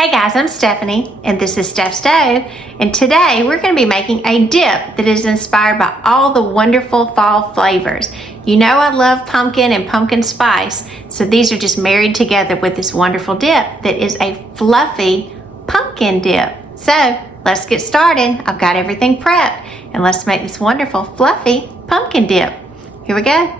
Hey guys, I'm Stephanie and this is Steph Stove, and today we're going to be making a dip that is inspired by all the wonderful fall flavors. You know I love pumpkin and pumpkin spice, so these are just married together with this wonderful dip that is a fluffy pumpkin dip. So let's get started. I've got everything prepped and let's make this wonderful fluffy pumpkin dip. Here we go.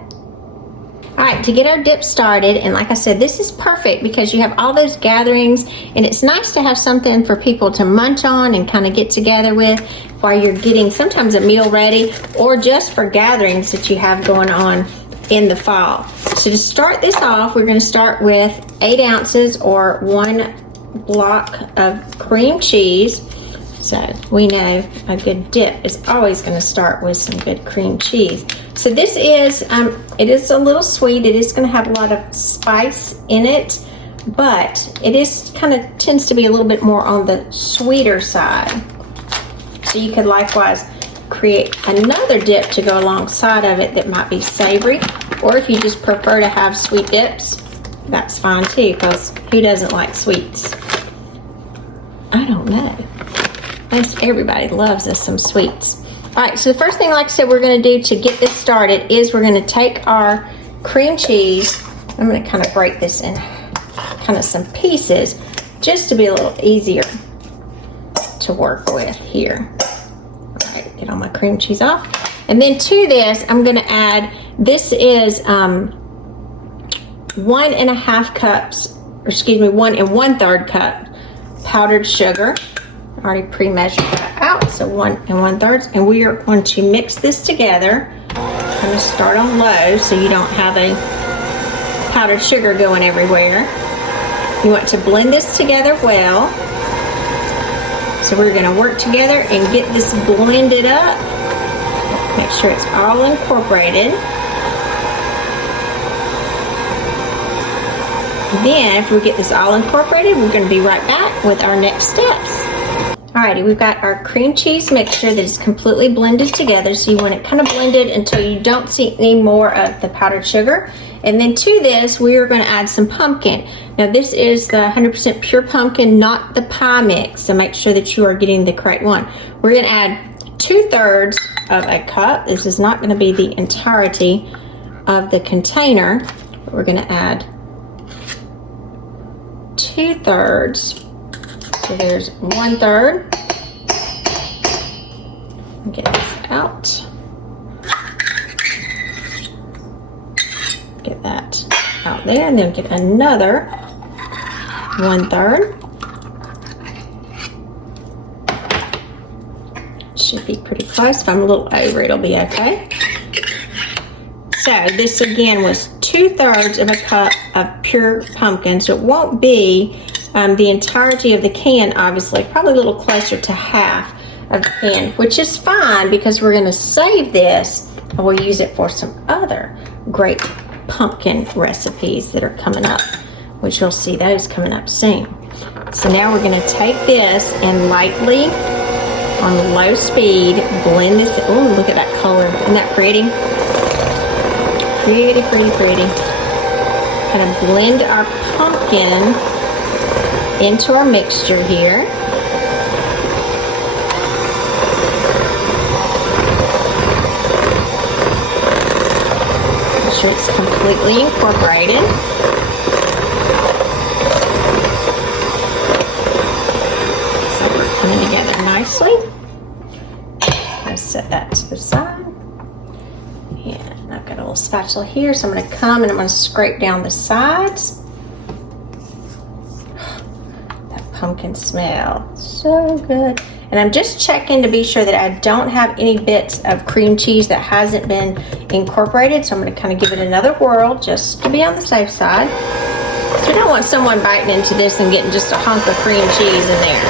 All right, to get our dip started, and like I said, this is perfect because you have all those gatherings and it's nice to have something for people to munch on and kind of get together with while you're getting sometimes a meal ready or just for gatherings that you have going on in the fall. So to start this off, we're going to start with 8 ounces or 1 block of cream cheese. So we know a good dip is always going to start with some good cream cheese. So this is, it is a little sweet. It is going to have a lot of spice in it, but it is kind of tends to be a little bit more on the sweeter side. So you could likewise create another dip to go alongside of it that might be savory, or if you just prefer to have sweet dips, that's fine too, because who doesn't like sweets? I don't know. Most everybody loves us some sweets. All right, so the first thing, like I said, we're going to do to get this started is we're going to take our cream cheese. I'm going to kind of break this in kind of some pieces just to be a little easier to work with here. All right, get all my cream cheese off. And then to this, I'm going to add, this is 1 1/2 cups, or excuse me, 1 1/3 cup powdered sugar. I already pre-measured that out, so 1 1/3, and we are going to mix this together. I'm going to start on low so you don't have a powdered sugar going everywhere. You want to blend this together well. So we're going to work together and get this blended up. Make sure it's all incorporated. Then after we get this all incorporated, we're going to be right back with our next steps. Alrighty, we've got our cream cheese mixture that is completely blended together. So you want it kind of blended until you don't see any more of the powdered sugar. And then to this, we are going to add some pumpkin. Now this is the 100% pure pumpkin, not the pie mix. So make sure that you are getting the correct one. We're going to add 2/3 of a cup. This is not going to be the entirety of the container, but we're going to add 2/3. So there's 1/3. Get this out. Get that out there, and then get another 1/3. Should be pretty close. If I'm a little over, it'll be okay. So this again was 2/3 of a cup of pure pumpkin. So it won't be the entirety of the can, obviously, probably a little closer to half of the can, which is fine because we're going to save this and we'll use it for some other great pumpkin recipes that are coming up, which you'll see those coming up soon. So now we're going to take this and lightly, on low speed, blend this. Oh, look at that color. Isn't that pretty? Pretty, pretty, pretty. Kind of blend our pumpkin into our mixture here. Make sure it's completely incorporated. So we're coming together nicely. I'll set that to the side. And I've got a little spatula here, so I'm going to come and I'm going to scrape down the sides. Pumpkin smell so good. And I'm just checking to be sure that I don't have any bits of cream cheese that hasn't been incorporated, so I'm going to kind of give it another whirl just to be on the safe side. So we don't want someone biting into this and getting just a hunk of cream cheese in there.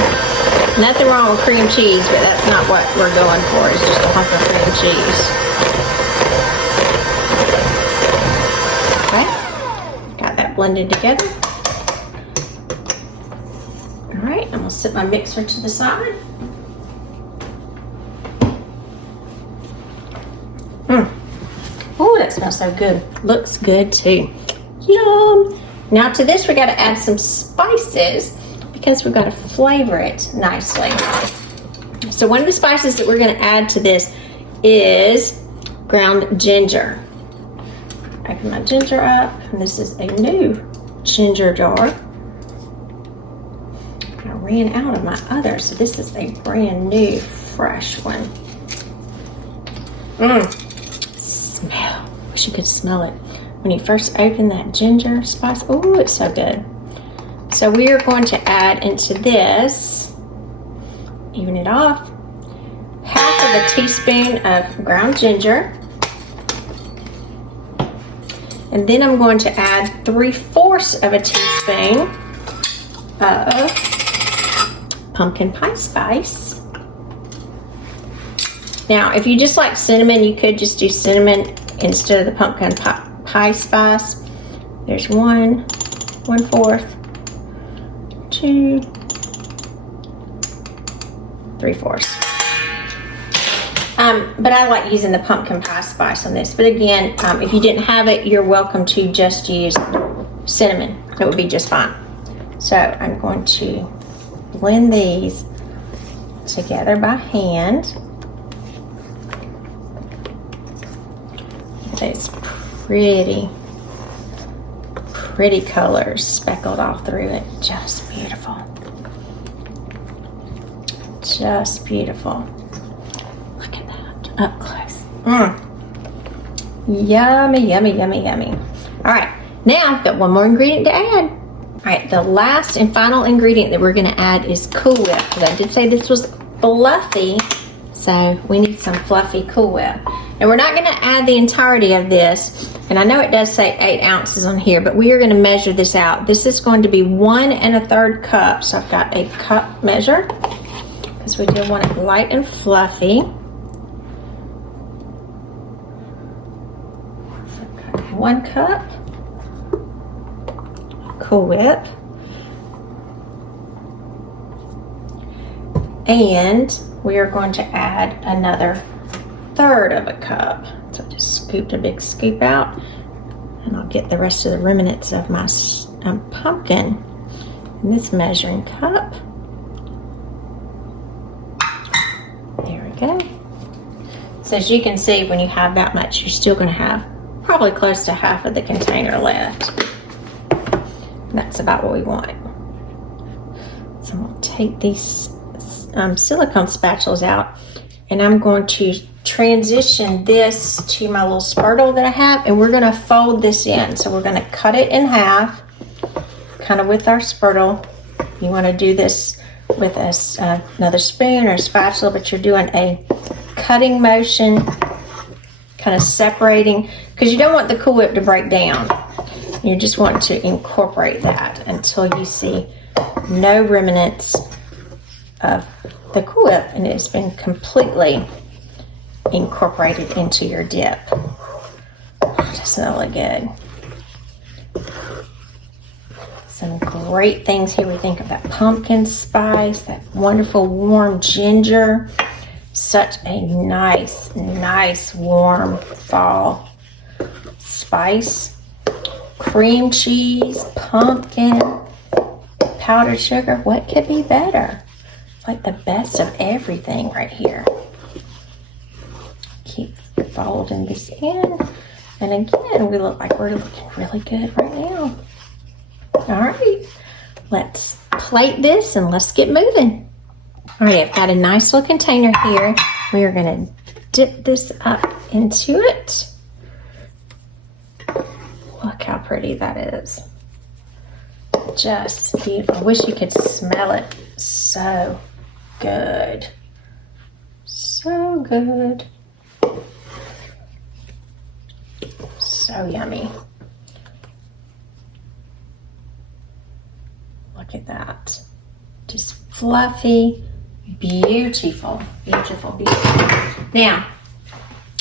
Nothing wrong with cream cheese, but that's not what we're going for, is just a hunk of cream cheese. Okay, got that blended together. I'm going to set my mixer to the side. Oh, that smells so good. Looks good too. Yum. Now to this, we got to add some spices because we've got to flavor it nicely. So one of the spices that we're going to add to this is ground ginger. Open my ginger up, and this is a new ginger jar. I ran out of my other, so this is a brand new, fresh one. Smell. Wish you could smell it. When you first open that ginger spice, oh, it's so good. So we are going to add into this, even it off, half of a teaspoon of ground ginger. And then I'm going to add 3/4 of a teaspoon of pumpkin pie spice. Now, if you just like cinnamon, you could just do cinnamon instead of the pumpkin pie spice. There's 1/4, 2, 3/4. But I like using the pumpkin pie spice on this. But again, if you didn't have it, you're welcome to just use cinnamon. It would be just fine. So I'm going to blend these together by hand. These pretty colors speckled all through it. Just beautiful. Just beautiful. Look at that up close. Yummy, yummy, yummy, yummy. All right, now I've got one more ingredient to add. All right, the last and final ingredient that we're going to add is Cool Whip. Because I did say this was fluffy, so we need some fluffy Cool Whip. And we're not going to add the entirety of this. And I know it does say 8 ounces on here, but we are going to measure this out. This is going to be 1 1/3 cup. So I've got a cup measure because we do want it light and fluffy. So I've got 1 cup Cool Whip. And we are going to add another 1/3 of a cup. So I just scooped a big scoop out, and I'll get the rest of the remnants of my pumpkin in this measuring cup. There we go. So as you can see, when you have that much, you're still going to have probably close to half of the container left. And that's about what we want. So I'm going to take these silicone spatulas out, and I'm going to transition this to my little spurtle that I have, and we're going to fold this in. So we're going to cut it in half, kind of with our spurtle. You want to do this with another spoon or a spatula, but you're doing a cutting motion, kind of separating, because you don't want the Cool Whip to break down. You just want to incorporate that until you see no remnants of the Cool Whip, and it's been completely incorporated into your dip. Doesn't that look good? Some great things here. We think of that pumpkin spice, that wonderful warm ginger. Such a nice warm fall spice. Cream cheese, pumpkin, powdered sugar. What could be better? It's like the best of everything right here. Keep folding this in, and again, we look like we're looking really good right now. All right, let's plate this and let's get moving. All right, I've got a nice little container here. We are going to dip this up into it. Look how pretty that is. Just beautiful. I wish you could smell it. So good. So good. So yummy. Look at that. Just fluffy, beautiful, beautiful, beautiful. Now,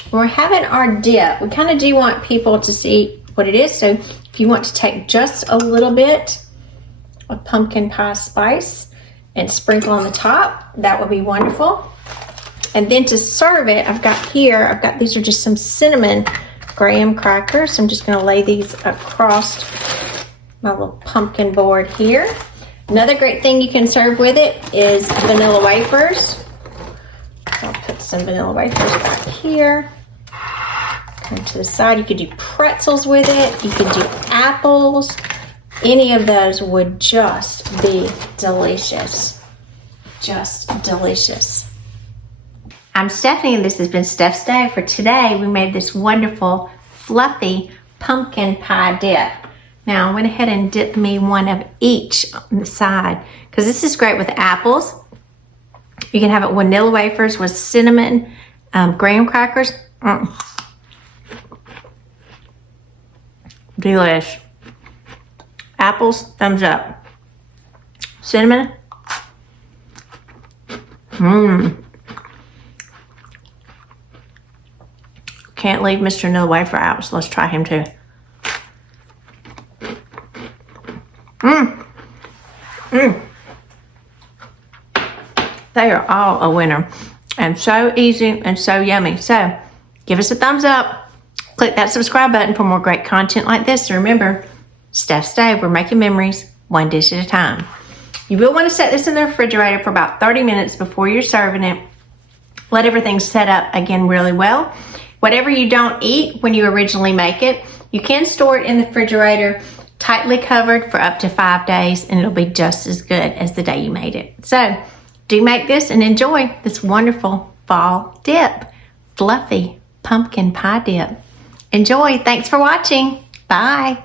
when we're having our dip, we kind of do want people to see what it is. So if you want to take just a little bit of pumpkin pie spice and sprinkle on the top, that would be wonderful. And then to serve it, these are just some cinnamon graham crackers. I'm just going to lay these across my little pumpkin board here. Another great thing you can serve with it is vanilla wafers. I'll put some vanilla wafers back here. Come to the side. You could do pretzels with it. You could do apples. Any of those would just be delicious. Just delicious. I'm Stephanie, and this has been Steph's Day. For today, we made this wonderful, fluffy pumpkin pie dip. Now, I went ahead and dipped me one of each on the side because this is great with apples. You can have it with vanilla wafers with cinnamon, graham crackers. Delish. Apples, thumbs up. Cinnamon. Can't leave Mr. Vanilla Wafer out, so let's try him too. They are all a winner and so easy and so yummy. So give us a thumbs up. Click that subscribe button for more great content like this. And remember, Steph's Day, we're making memories one dish at a time. You will want to set this in the refrigerator for about 30 minutes before you're serving it. Let everything set up again really well. Whatever you don't eat when you originally make it, you can store it in the refrigerator tightly covered for up to 5 days, and it'll be just as good as the day you made it. So do make this and enjoy this wonderful fall dip. Fluffy pumpkin pie dip. Enjoy. Thanks for watching. Bye.